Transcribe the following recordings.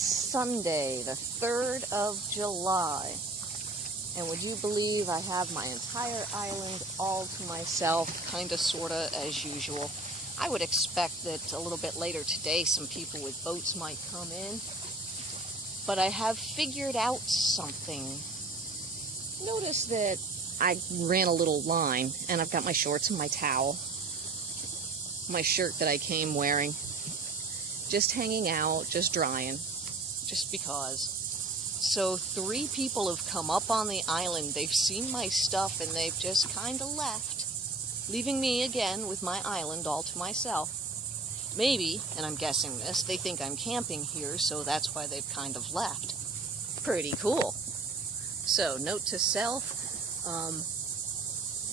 Sunday, the 3rd of July, and would you believe I have my entire island all to myself, kinda, sorta, as usual. I would expect that a little bit later today some people with boats might come in, but I have figured out something. Notice that I ran a little line, and I've got my shorts and my towel, my shirt that I came wearing, just hanging out, just drying, just because. So 3 people have come up on the island, they've seen my stuff, and they've just kind of left, leaving me again with my island all to myself. Maybe, and I'm guessing this, they think I'm camping here, so that's why they've kind of left. Pretty cool. So, note to self,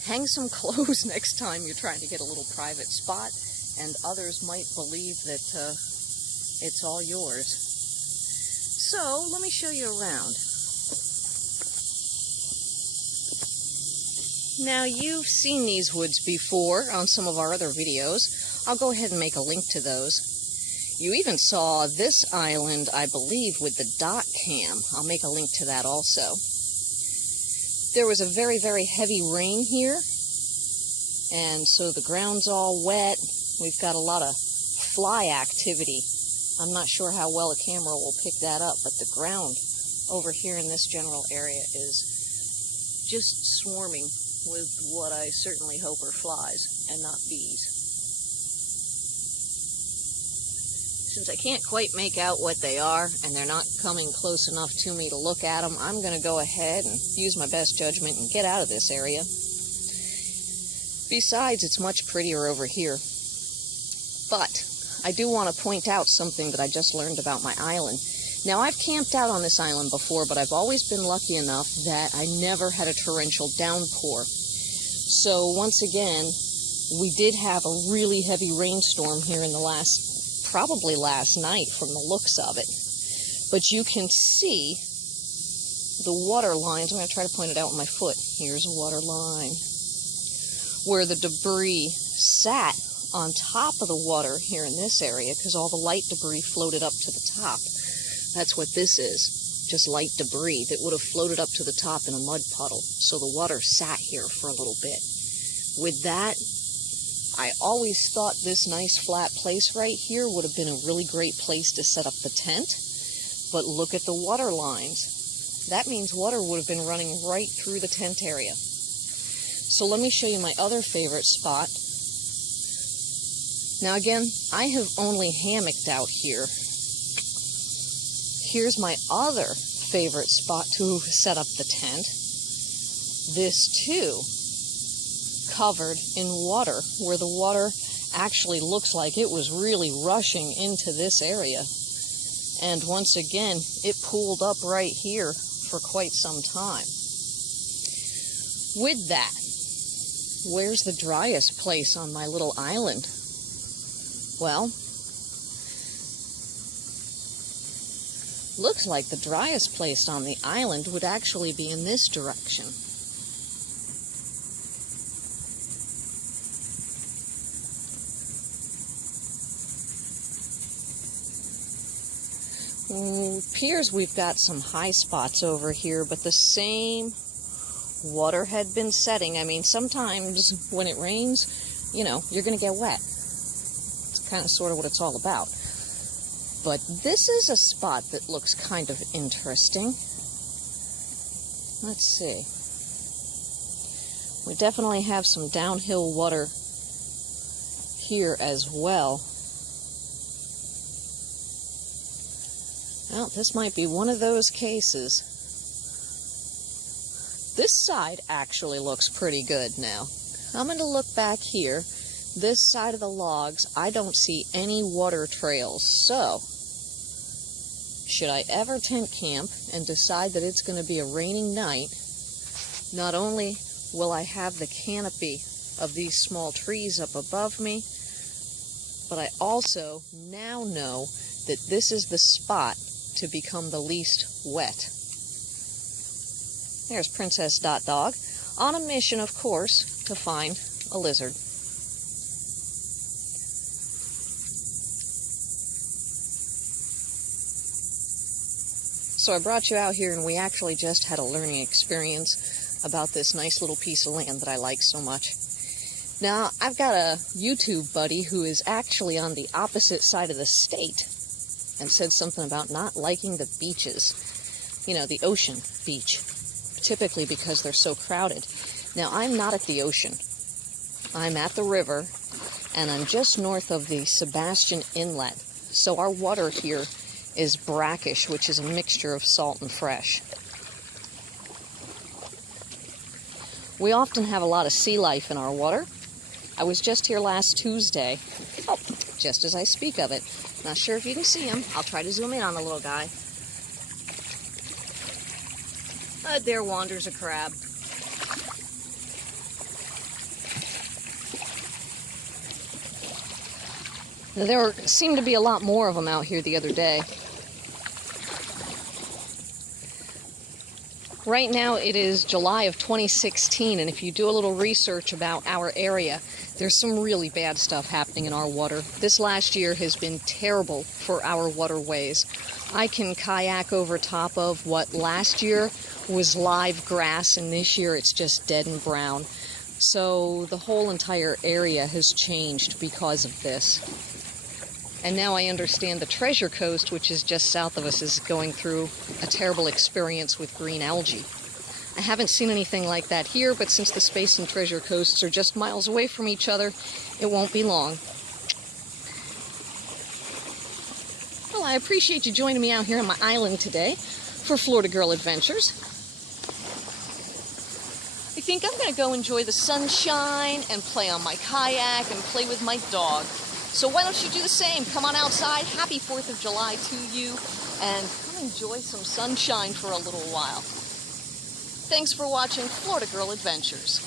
hang some clothes next time you're trying to get a little private spot, and others might believe that it's all yours. So, let me show you around. Now, you've seen these woods before on some of our other videos. I'll go ahead and make a link to those. You even saw this island, I believe, with the dot cam. I'll make a link to that also. There was a very, very heavy rain here, and so the ground's all wet. We've got a lot of fly activity. I'm not sure how well a camera will pick that up, but the ground over here in this general area is just swarming with what I certainly hope are flies and not bees. Since I can't quite make out what they are, and they're not coming close enough to me to look at them, I'm going to go ahead and use my best judgment and get out of this area. Besides, it's much prettier over here. But I do want to point out something that I just learned about my island. Now, I've camped out on this island before, but I've always been lucky enough that I never had a torrential downpour. So, once again, we did have a really heavy rainstorm here in the probably last night from the looks of it. But you can see the water lines. I'm going to try to point it out with my foot. Here's a water line. Where the debris sat on top of the water here in this area, because all the light debris floated up to the top. That's what this is, just light debris that would have floated up to the top in a mud puddle. So the water sat here for a little bit. With that, I always thought this nice flat place right here would have been a really great place to set up the tent. But look at the water lines. That means water would have been running right through the tent area. So let me show you my other favorite spot. Now again, I have only hammocked out here. Here's my other favorite spot to set up the tent. This too, covered in water, where the water actually looks like it was really rushing into this area. And once again, it pooled up right here for quite some time. With that, where's the driest place on my little island? Well, looks like the driest place on the island would actually be in this direction. It appears we've got some high spots over here, but the same water had been setting. I mean, sometimes when it rains, you know, you're going to get wet. Kind of sort of what it's all about. But this is a spot that looks kind of interesting. Let's see. We definitely have some downhill water here as well. Well, this might be one of those cases. This side actually looks pretty good now. I'm going to look back here. This side of the logs, I don't see any water trails, so should I ever tent camp and decide that it's going to be a raining night, not only will I have the canopy of these small trees up above me, but I also now know that this is the spot to become the least wet. There's Princess Dot Dog, on a mission, of course, to find a lizard. So I brought you out here, and we actually just had a learning experience about this nice little piece of land that I like so much. Now, I've got a YouTube buddy who is actually on the opposite side of the state and said something about not liking the beaches. You know, the ocean beach, typically because they're so crowded. Now, I'm not at the ocean. I'm at the river, and I'm just north of the Sebastian Inlet. So our water here is brackish, which is a mixture of salt and fresh. We often have a lot of sea life in our water. I was just here last Tuesday. Oh, just as I speak of it. Not sure if you can see him. I'll try to zoom in on the little guy. There wanders a crab. Now, there seemed to be a lot more of them out here the other day. Right now it is July of 2016, and if you do a little research about our area, there's some really bad stuff happening in our water. This last year has been terrible for our waterways. I can kayak over top of what last year was live grass, and this year it's just dead and brown. So the whole entire area has changed because of this. And now I understand the Treasure Coast, which is just south of us, is going through a terrible experience with green algae. I haven't seen anything like that here, but since the Space and Treasure Coasts are just miles away from each other, it won't be long. Well, I appreciate you joining me out here on my island today for Florida Girl Adventures. I think I'm going to go enjoy the sunshine and play on my kayak and play with my dog. So why don't you do the same? Come on outside. Happy 4th of July to you, and come enjoy some sunshine for a little while. Thanks for watching Florida Girl Adventures.